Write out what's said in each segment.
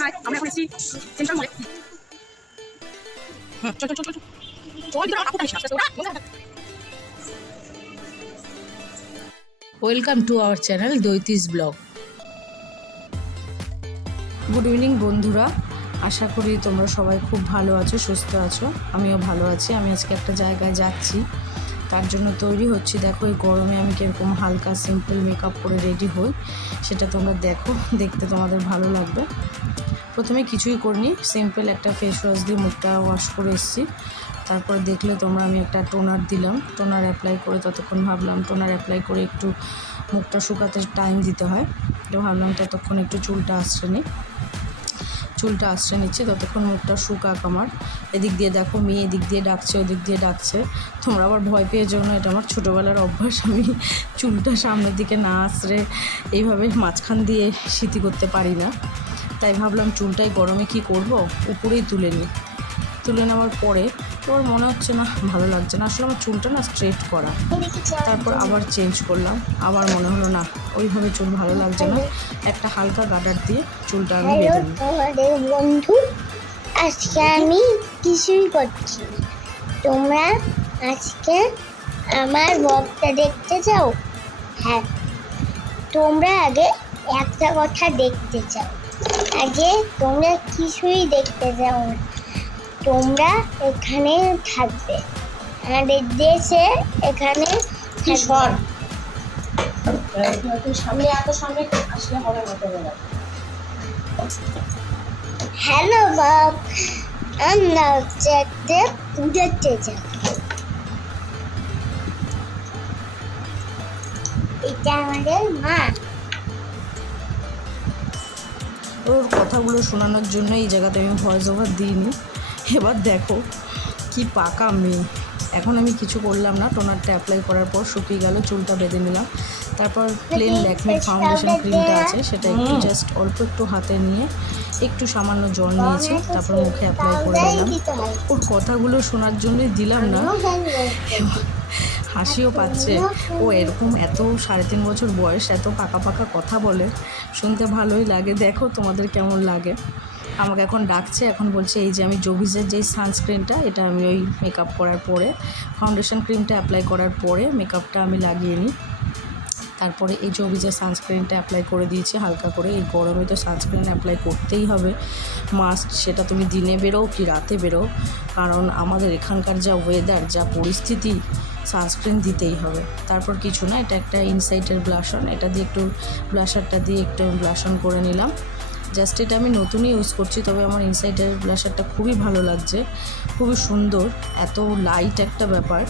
High, আমরা এখন এসেছি সেন্ট্রাল মলে। চল চল চল চল চল, ভিতরে আমার কাপড়টা আসতে ওরা। ওয়েলকাম টু আওয়ার চ্যানেল দৈতিস ব্লগ। গুড ইভিনিং বন্ধুরা, আশা করি তোমরা সবাই খুব ভালো আছো, সুস্থ আছো। আমিও ভালো আছি। আমি আজকে একটা জায়গায় যাচ্ছি, তার জন্য তৈরি হচ্ছি। দেখো এই গরমে আমি কীরকম হালকা সিম্পল মেকআপ করে রেডি হই, সেটা তোমরা দেখো, দেখতে তোমাদের ভালো লাগবে। প্রথমে কিছুই করিনি, সিম্পল একটা ফেস ওয়াশ দিয়ে মুখটা ওয়াশ করে এসেছি। তারপরে দেখলে তোমরা আমি একটা টোনার দিলাম, টোনার অ্যাপ্লাই করে ততক্ষণ ভাবলাম টোনার অ্যাপ্লাই করে একটু মুখটা শুকাতে টাইম দিতে হয়, তো ভাবলাম ততক্ষণ একটু চুলটা আশ্রে নিচ্ছি, ততক্ষণ মুখটা শুকাক আমার। এদিক দিয়ে দেখো মেয়ে এদিক দিয়ে ডাকছে, ওদিক দিয়ে ডাকছে। তোমরা আবার ভয় পেয়ে যাও না, এটা আমার ছোটোবেলার অভ্যাস। আমি চুলটা সামনের দিকে না আশ্রে এইভাবে মাঝখান দিয়ে সিঁথি করতে পারি না, তাই ভাবলাম চুলটাই গরমে কি করব, উপরেই তুলে নেওয়ার পরে তোর মনে হচ্ছে না ভালো লাগছে না, আসলে আমার চুলটা না স্ট্রেট করা। তারপর আবার চেঞ্জ করলাম, আবার মনে হলো না ওইভাবে চুল ভালো লাগছে না, একটা হালকা গার্ডার দিয়ে চুলটা আমি বেঁধে নিই। তোমাদের বন্ধু, আজকে আমি কিছুই করছি না। তোমরা আজকে আমার ব্লগটা দেখতে চাও? হ্যাঁ, তোমরা আগে একটা কথা দেখতে চাও, আগে তোমরা কিছুই দেখতে চাও না, তোমরা এখানে থাকবে, আমাদের দেশে এখানে হ্যালো বাপ, আমরা দেখতে চাই। এটা আমাদের মা। ওর কথাগুলো শোনানোর জন্য এই জায়গাতে আমি ভয়েস ওভার দিইনি। এবার দেখো কি পাকা মেয়ে। এখন আমি কিছু করলাম না, টোনারটা অ্যাপ্লাই করার পর শুকিয়ে গেল, চুলটা বেঁধে নিলাম। তারপর প্লেন ল্যাকমির ফাউন্ডেশন ক্রিমটা আছে, সেটা একটু জাস্ট অল্প একটু হাতে নিয়ে একটু সামান্য জল নিয়েছি, তারপর মুখে অ্যাপ্লাই করে দিলাম। ওর কথাগুলো শোনার জন্যই দিলাম না, হাসিও পাচ্ছে। ও এরকম এত 3.5 বছর বয়স, এত পাকা পাকা কথা বলে, শুনতে ভালোই লাগে। দেখো তোমাদের কেমন লাগে। আমাকে এখন ডাকছে, এখন বলছে এই যে আমি জোভিজের যেই সানস্ক্রিনটা, এটা আমি ওই মেকআপ করার পরে, ফাউন্ডেশন ক্রিমটা অ্যাপ্লাই করার পরে মেকআপটা আমি লাগিয়ে নিই। তারপরে এই জোভিজের সানস্ক্রিনটা অ্যাপ্লাই করে দিয়েছি হালকা করে। এই গরমে তো সানস্ক্রিন অ্যাপ্লাই করতেই হবে, মাস্ট, সেটা তুমি দিনে বেরো কি রাতে বেরো, কারণ আমাদের এখানকার যা ওয়েদার, যা পরিস্থিতি, সানস্ক্রিন দিতেই হবে। তারপর কিছু না, এটা একটা ইনসাইটের ব্লাশন, এটা দিয়ে একটু ব্লাশারটা দিয়ে একটু ব্লাশন করে নিলাম। জাস্ট এটা আমি নতুনই ইউজ করছি, তবে আমার ইনসাইটের ব্লাশারটা খুবই ভালো লাগছে, খুবই সুন্দর, এত লাইট একটা ব্যাপার,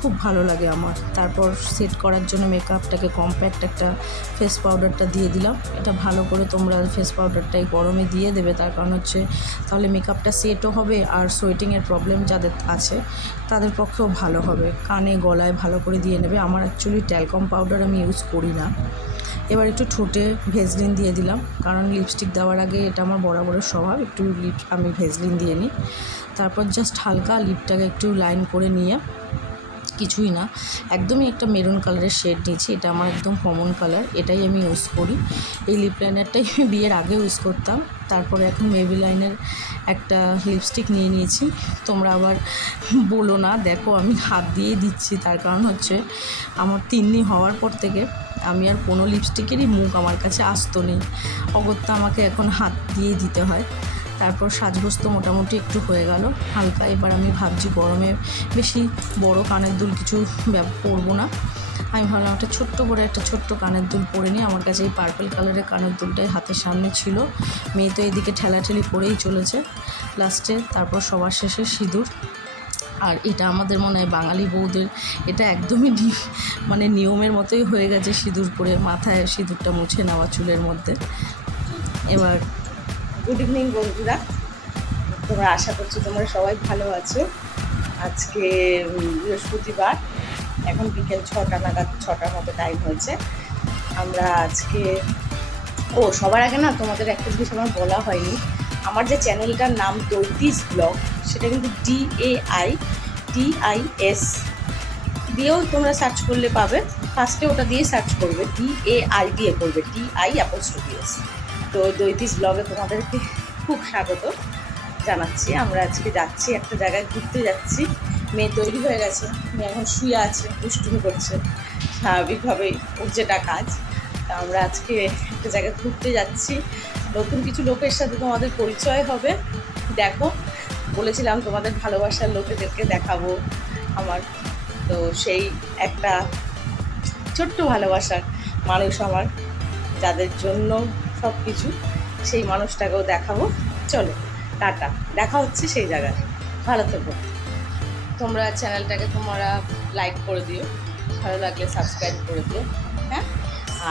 খুব ভালো লাগে আমার। তারপর সেট করার জন্য মেকআপটাকে কম্প্যাক্ট একটা ফেস পাউডারটা দিয়ে দিলাম। এটা ভালো করে তোমরা ফেস পাউডারটা এই গরমে দিয়ে দেবে, তার কারণ হচ্ছে তাহলে মেকআপটা সেটও হবে, আর সোয়েটিংয়ের প্রবলেম যাদের আছে তাদের পক্ষেও ভালো হবে। কানে গলায় ভালো করে দিয়ে নেবে। আমার অ্যাকচুয়ালি ট্যালকম পাউডার আমি ইউজ করি না। এবার একটু ঠোঁটে ভেজলিন দিয়ে দিলাম, কারণ লিপস্টিক দেওয়ার আগে এটা আমার বরাবরের স্বভাব, একটু আমি ভেজলিন দিয়ে নিই। তারপর জাস্ট হালকা লিপটাকে একটু লাইন করে নিয়ে, কিছুই না, একদমই একটা মেরুন কালারের শেড নিয়েছি, এটা আমার একদম কমন কালার, এটাই আমি ইউজ করি। এই লিপ লাইনারটাই আমি বিয়ের আগে ইউজ করতাম। তারপরে এখন মেবিলাইনের একটা লিপস্টিক নিয়ে নিয়েছি। তোমরা আবার বলো না, দেখো আমি হাত দিয়েই দিচ্ছি, তার কারণ হচ্ছে আমার তিন্নি হওয়ার পর থেকে আমি আর কোনো লিপস্টিকেরই মুখ আমার কাছে আসতো নেই, অগত্যা আমাকে এখন হাত দিয়েই দিতে হয়। তারপর সাজগোজ তো মোটামুটি একটু হয়ে গেল হালকা। এবার আমি ভাবছি গরমে বেশি বড় কানের দুল কিছু পরবো না, আমি ভাবলাম একটা ছোট্ট করে একটা ছোট্ট কানের দুল পরে নিই। আমার কাছে এই পার্পল কালারের কানের দুলটাই হাতের সামনে ছিল, মেয়ে তো এদিকে ঠেলাঠেলি করেই চলেছে লাস্টে। তারপর সবার শেষে সিঁদুর, আর এটা আমাদের মনে হয় বাঙালি বউদের এটা একদমই মানে নিয়মের মতোই হয়ে গেছে, সিঁদুর পরে মাথায় সিঁদুরটা মুছে নেওয়া চুলের মধ্যে। এবার গুড ইভিনিং বন্ধুরা, তোমরা আশা করছি তোমরা সবাই ভালো আছো। আজকে বৃহস্পতিবার, এখন বিকেল 6টা নাগাদ, 6টার মতো টাইম হয়েছে। আমরা আজকে সবার আগে না তোমাদের একটা জিনিস আমার বলা হয়নি, আমার যে চ্যানেলটার নাম দৈতিস ব্লগ, সেটা কিন্তু DAITIS দিয়েও তোমরা সার্চ করলে পাবে। ফার্স্টে ওটা দিয়ে সার্চ করবে, DAI দিয়ে করবে, DI_S। তো দৈতিস ব্লগে তোমাদেরকে খুব স্বাগত জানাচ্ছি। আমরা আজকে যাচ্ছি, একটা জায়গায় ঘুরতে যাচ্ছি। মেয়ে তৈরি হয়ে গেছে, মেয়ে এখন শুয়ে আছে, দুষ্টুমি করছে, স্বাভাবিকভাবেই ওর যেটা কাজ। তা আমরা আজকে একটা জায়গায় ঘুরতে যাচ্ছি, নতুন কিছু লোকের সাথে তোমাদের পরিচয় হবে। দেখো, বলেছিলাম তোমাদের ভালোবাসার লোকেদেরকে দেখাবো আমার, তো সেই একটা ছোট্ট ভালোবাসার মানুষ আমার, যাদের জন্য সব কিছু, সেই মানুষটাকেও দেখাবো। চলো টাটা, দেখা হচ্ছে সেই জায়গায়। ভালো থেকো। তোমরা চ্যানেলটাকে তোমরা লাইক করে দিও, ভালো লাগলে সাবস্ক্রাইব করে দিও, হ্যাঁ।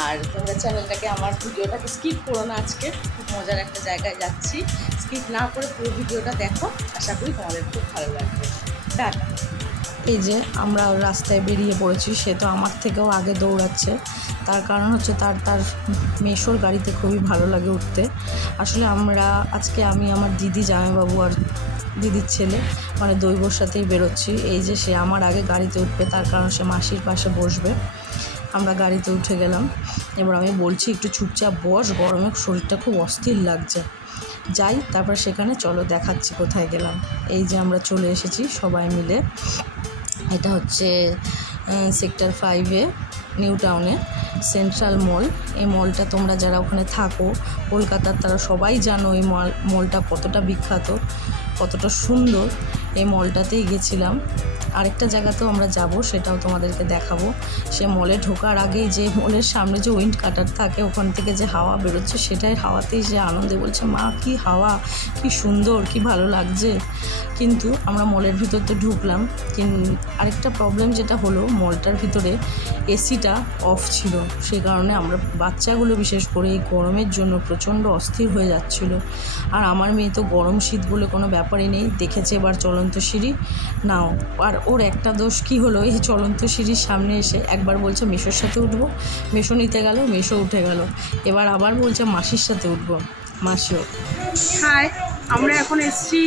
আর তোমরা চ্যানেলটাকে, আমার ভিডিওটাকে স্কিপ করো না। আজকে খুব মজার একটা জায়গায় যাচ্ছি, স্কিপ না করে পুরো ভিডিওটা দেখো, আশা করি তোমাদের খুব ভালো লাগবে। টাটা। এই যে আমরা রাস্তায় বেরিয়ে পড়েছি, সে তো আমার থেকেও আগে দৌড়াচ্ছে। তার কারণ হচ্ছে তার মেশোর গাড়িতে খুবই ভালো লাগে উঠতে। আসলে আমরা আজকে আমি আমার দিদি, জামাইবাবু আর দিদির ছেলে মানে দৈবর সাথেই বেরোচ্ছি। এই যে সে আমার আগে গাড়িতে উঠবে, তার কারণ সে মাসির পাশে বসবে। আমরা গাড়িতে উঠে গেলাম। এবার আমি বলছি একটু চুপচাপ বস, গরমে শরীরটা খুব অস্থির লাগছে। যাই, তারপর সেখানে চলো দেখাচ্ছি কোথায় গেলাম। এই যে আমরা চলে এসেছি সবাই মিলে। এটা হচ্ছে সেক্টর 5-এ নিউ টাউনে সেন্ট্রাল মল। এই মলটা তোমরা যারা ওখানে থাকো কলকাতার, তারা সবাই জানো এই মলটা কতটা বিখ্যাত, কতটা সুন্দর। এই মলটাতেই গেছিলাম। আরেকটা জায়গাতেও আমরা যাব, সেটাও তোমাদেরকে দেখাবো। সে মলে ঢোকার আগেই যে মলের সামনে যে উইন্ড কাটার থাকে, ওখান থেকে যে হাওয়া বেরোচ্ছে, সেটাই হাওয়াতেই সে আনন্দে বলছে, মা কি হাওয়া, কি সুন্দর, কি ভালো লাগছে। কিন্তু আমরা মলের ভিতর তো ঢুকলাম, আরেকটা প্রবলেম যেটা হলো, মলটার ভিতরে এসিটা অফ ছিল। সে কারণে আমরা বাচ্চাগুলো বিশেষ করে এই গরমের জন্য প্রচণ্ড অস্থির হয়ে যাচ্ছিল। আর আমার মেয়ে তো গরম শীত বলে কোনো ব্যাপারই নেই, দেখেছে এবার চলন্ত সিঁড়ি নাও। আর ওর একটা দোষ কী হলো, এই চলন্ত সিঁড়ির সামনে এসে একবার বলছে মেশোর সাথে উঠবো, মেশো নিতে গেল, মেশো উঠে গেল। এবার আবার বলছে মাসির সাথে উঠবো, মাসিও। হাই, আমরা এখন এসেছি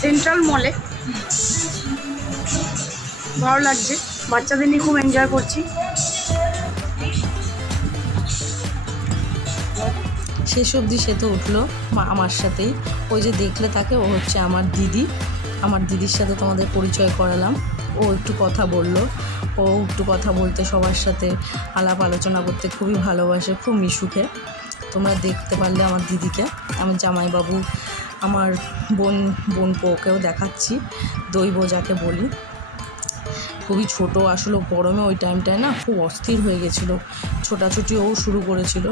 সেন্ট্রাল মলে। ভালো লাগছে, বাচ্চাদের নিয়ে খুব এনজয় করছি। শেষ অবধি সে তো উঠলো আমার সাথেই। ওই যে দেখলে তাকে, ও হচ্ছে আমার দিদি। আমার দিদির সাথে তোমাদের পরিচয় করালাম। ও একটু কথা বলল, ও একটু কথা বলতে, সবার সাথে আলাপ আলোচনা করতে খুবই ভালোবাসে, খুব মিশুকে। তোমরা দেখতে পারলে আমার দিদিকে। আমার জামাইবাবু, আমার বোন ওকেও দেখাচ্ছি, দৈব যাকে বলি। খুবই ছোট, আসলে গরমে ওই টাইমটায় না খুব অস্থির হয়ে গেছিলো, ছোটাছুটিও শুরু করেছিল।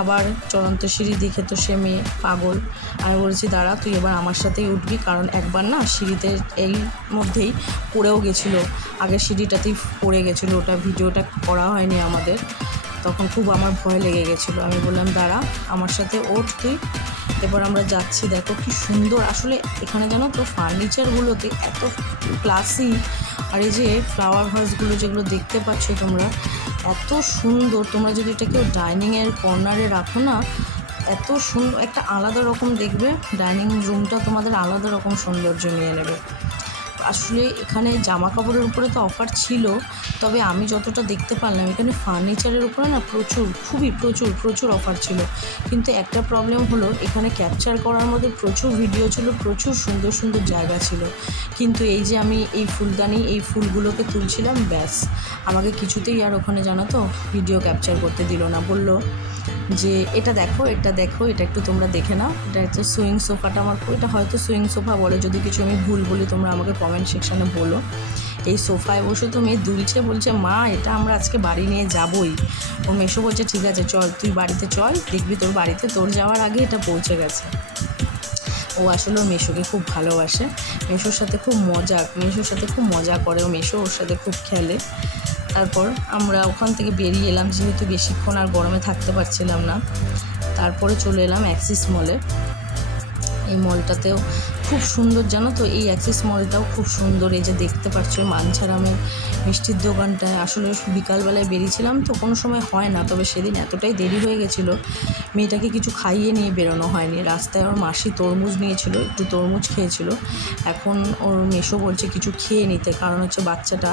আবার চলন্ত সিঁড়ি দেখে তো সে মেয়ে পাগল। আমি বলেছি দাঁড়া, তুই এবার আমার সাথেই উঠবি, কারণ একবার না সিঁড়িতে এই মধ্যেই পড়েও গেছিলো, আগের সিঁড়িটাতেই পড়ে গেছিলো, ওটা ভিডিওটা করা হয়নি আমাদের, তখন খুব আমার ভয় লেগে গেছিলো। আমি বললাম দাঁড়া, আমার সাথে ওঠ তুই। এবার আমরা যাচ্ছি, দেখো কি সুন্দর। আসলে এখানে জানো তো ফার্নিচারগুলোতে এত ক্লাসি, আর এই যে ফ্লাওয়ার ভাসগুলো যেগুলো দেখতে পাচ্ছ তোমরা, এত সুন্দর। তোমরা যদি এটা কেউ ডাইনিংয়ের কর্নারে রাখো না, এত সুন্দর একটা আলাদা রকম দেখবে, ডাইনিং রুমটা তোমাদের আলাদা রকম সৌন্দর্য নিয়ে নেবে। আসলে এখানে জামা কাপড়ের উপরে তো অফার ছিল, তবে আমি যতটা দেখতে পারলাম এখানে ফার্নিচারের উপরে না প্রচুর অফার ছিল। কিন্তু একটা প্রবলেম হলো, এখানে ক্যাপচার করার মধ্যে প্রচুর ভিডিও ছিল, প্রচুর সুন্দর সুন্দর জায়গা ছিল। কিন্তু এই যে আমি এই ফুলদানি, এই ফুলগুলোকে তুলছিলাম, ব্যাস আমাকে কিছুতেই আর ওখানে জানো তো ভিডিও ক্যাপচার করতে দিল না। বলল যে এটা দেখো, এটা একটু তোমরা দেখে নাও। এটা হচ্ছে সুইং সোফাটা, আমার এটা হয়তো সুইং সোফা বলে, যদি কিছু আমি ভুল বলি তোমরা আমাকে কমেন্ট সেকশানে বলো। এই সোফায় বসে তো মেয়ে দুলছে, বলছে মা এটা আমরা আজকে বাড়ি নিয়ে যাবই। ও মেশো বলছে ঠিক আছে চল, তুই বাড়িতে চল, দেখবি তোর বাড়িতে তোর যাওয়ার আগে এটা পৌঁছে গেছে। ও আসলে মেশোকে খুব ভালোবাসে, মেশোর সাথে খুব মজা করে, ও মেশো ওর সাথে খুব খেলে। তারপর আমরা ওখান থেকে বেরিয়ে এলাম, যেহেতু বেশিক্ষণ আর গরমে থাকতে পারছিলাম না। তারপরে চলে এলাম অ্যাক্সিস মলে। এই মলটাতেও খুব খুব সুন্দর জানো তো, এই অ্যাক্সিস মলটাও খুব সুন্দর। এই যে দেখতে পাচ্ছ মানছারামের মিষ্টির দোকানটায়, আসলে বিকালবেলায় বেরিয়েছিলাম তো কোনো সময় হয় না, তবে সেদিন এতটাই দেরি হয়ে গেছিলো মেয়েটাকে কিছু খাইয়ে নিয়ে বেরোনো হয়নি। রাস্তায় ওর মাসি তরমুজ নিয়েছিল, একটু তরমুজ খেয়েছিল। এখন ওর মেসো বলছে কিছু খেয়ে নিতে, কারণ হচ্ছে বাচ্চাটা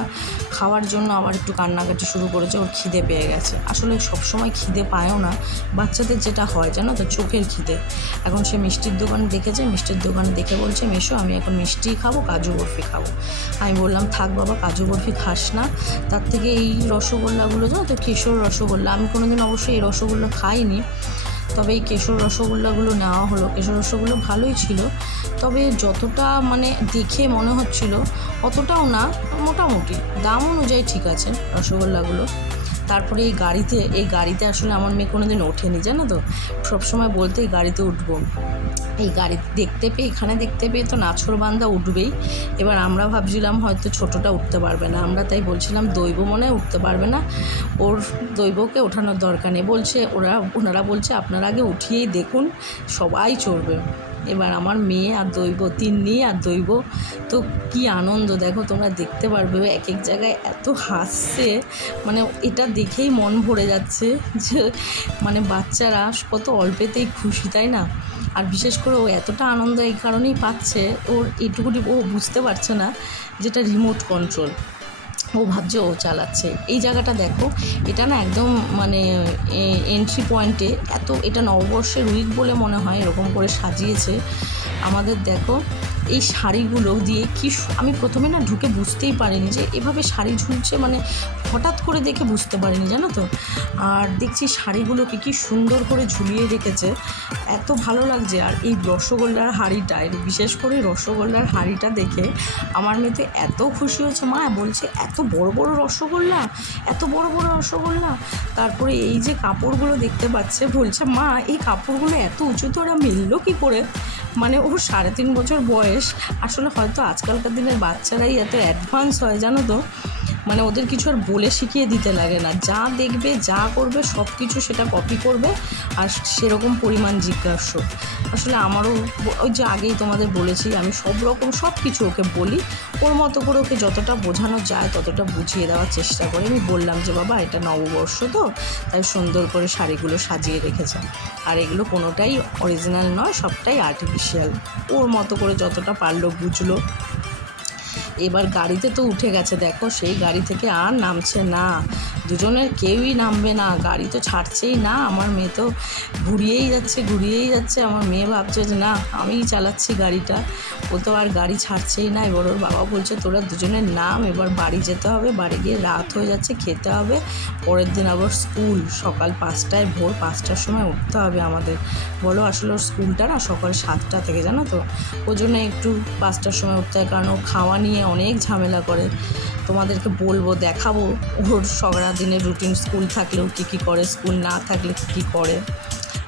খাওয়ার জন্য আবার একটু কান্নাকাটি শুরু করেছে, ওর খিদে পেয়ে গেছে। আসলে সবসময় খিদে পায়ও না, বাচ্চাদের যেটা হয় জানো তো, চোখের খিদে। এখন সে মিষ্টির দোকান দেখেছে, মিষ্টির দোকান দেখে বলছে মেসো আমি এখন মিষ্টি খাবো, কাজু বরফি খাবো। আমি বললাম থাক বাবা, কাজু বরফি খাস না, তার থেকে এই রসগোল্লাগুলো জানো তো, কেশর রসগোল্লা, আমি কোনোদিন অবশ্যই এই রসগোল্লা খাইনি, তবে এই কেশর রসগোল্লাগুলো নেওয়া হলো। কেশর রসগোল্লা ভালোই ছিল, তবে যতটা মানে দেখে মনে হচ্ছিল অতটাও না, মোটামুটি দাম অনুযায়ী ঠিক আছে রসগোল্লাগুলো। তারপরে এই গাড়িতে আসলে আমার মেয়ে কোনো দিন ওঠেনি জানো তো, সবসময় বলতে এই গাড়িতে উঠবো। এই গাড়ি এখানে দেখতে পেয়ে তো নাছোড়বান্দা উঠবেই। এবার আমরা ভাবছিলাম হয়তো ছোটোটা উঠতে পারবে না, আমরা তাই বলছিলাম দৈব মনে হয় উঠতে পারবে না, ওর দৈবকে ওঠানোর দরকার নেই। ওনারা বলছে আপনারা আগে উঠিয়েই দেখুন, সবাই চড়বে। এবার আমার মেয়ে আর দৈব, তিন্নি আর দৈব, তো কি আনন্দ দেখো, তোমরা দেখতে পারবে এক এক জায়গায় এত হাসছে, মানে এটা দেখেই মন ভরে যাচ্ছে যে মানে বাচ্চারা কত অল্পেতেই খুশি, তাই না? আর বিশেষ করে ও এতটা আনন্দ এই কারণেই পাচ্ছে, ওর এইটুকুনি ও বুঝতে পারছে না যেটা রিমোট কন্ট্রোল, ও ভাবছে ও চালাচ্ছে। এই জায়গাটা দেখো, এটা না একদম মানে এন্ট্রি পয়েন্টে এটা নববর্ষের উইক বলে মনে হয় এরকম করে সাজিয়েছে আমাদের। দেখো এই শাড়িগুলো দিয়ে আমি প্রথমে না ঢুকে বুঝতেই পারিনি যে এভাবে শাড়ি ঝুলছে, মানে হঠাৎ করে দেখে বুঝতে পারিনি জানো তো। আর দেখছি শাড়িগুলোকে কি সুন্দর করে ঝুলিয়ে রেখেছে, এত ভালো লাগছে। আর এই রসগোল্লার হাঁড়িটা, বিশেষ করে রসগোল্লার হাঁড়িটা দেখে আমার মেয়েতে এত খুশি হয়েছে, মা বলছে এত বড় বড় রসগোল্লা, এত বড় বড় রসগোল্লা। তারপরে এই যে কাপড়গুলো দেখতে পাচ্ছে, বলছে মা এই কাপড়গুলো এত উঁচুতে ওরা মিললো কী করে, মানে ওর 3.5 বছর বয়স। আসলে হয়তো আজকালকার দিনের বাচ্চারাই এত অ্যাডভান্স হয় জানো তো, মানে ওদের কিছু আর বলে শিখিয়ে দিতে লাগে না, যা দেখবে যা করবে সব কিছু সেটা কপি করবে, আর সেরকম পরিমাণ জিজ্ঞাসা। আসলে আমারও ওই যে আগেই তোমাদের বলেছি, আমি সব কিছু ওকে বলি, ওর মতো করে ওকে যতটা বোঝানো যায় ততটা বুঝিয়ে দেওয়ার চেষ্টা করে। আমি বললাম যে বাবা এটা নববর্ষ তো, তাই সুন্দর করে শাড়িগুলো সাজিয়ে রেখেছে, আর এগুলো কোনোটাই অরিজিনাল নয়, সবটাই আর্টিফিশিয়াল। ওর মতো করে যতটা পারলো বুঝলো। এবার গাড়িতে তো উঠে গেছে, দেখো সেই গাড়ি থেকে আর নামছে না, দুজনের কেউই নামবে না, গাড়ি তো ছাড়ছেই না। আমার মেয়ে তো ঘুরিয়েই যাচ্ছে। আমার মেয়ে ভাবছে যে না আমিই চালাচ্ছি গাড়িটা, ও তো আর গাড়ি ছাড়ছেই না। এবার ওর বাবা বলছে তোরা দুজনের নাম, এবার বাড়ি যেতে হবে, বাড়ি গিয়ে রাত হয়ে যাচ্ছে, খেতে হবে, পরের দিন আবার স্কুল, সকাল 5টায়, ভোর 5টার সময় উঠতে হবে আমাদের। বলো আসলে ওর স্কুলটা না সকাল 7টা থেকে জানো তো, ওই জন্য একটু 5টার সময় উঠতে হয়, কারণ ও খাওয়া নিয়ে অনেক ঝামেলা করে। তোমাদেরকে বলবো, দেখাবো ওর সারাদিনের রুটিন, স্কুল থাকলেও কী করে, স্কুল না থাকলে কী করে।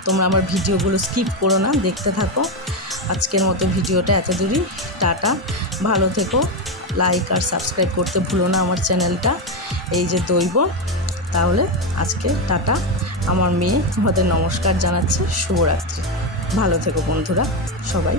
তোমরা আমার ভিডিওগুলো স্কিপ করো না, দেখতে থাকো। আজকের মতো ভিডিওটা এত দূরই, টাটা, ভালো থেকো, লাইক আর সাবস্ক্রাইব করতে ভুলো না আমার চ্যানেলটা। এই যে দৈব, তাহলে আজকে টাটা, আমার মেয়ে তোমাদের নমস্কার জানাচ্ছে, শুভরাত্রি, ভালো থেকো বন্ধুরা সবাই।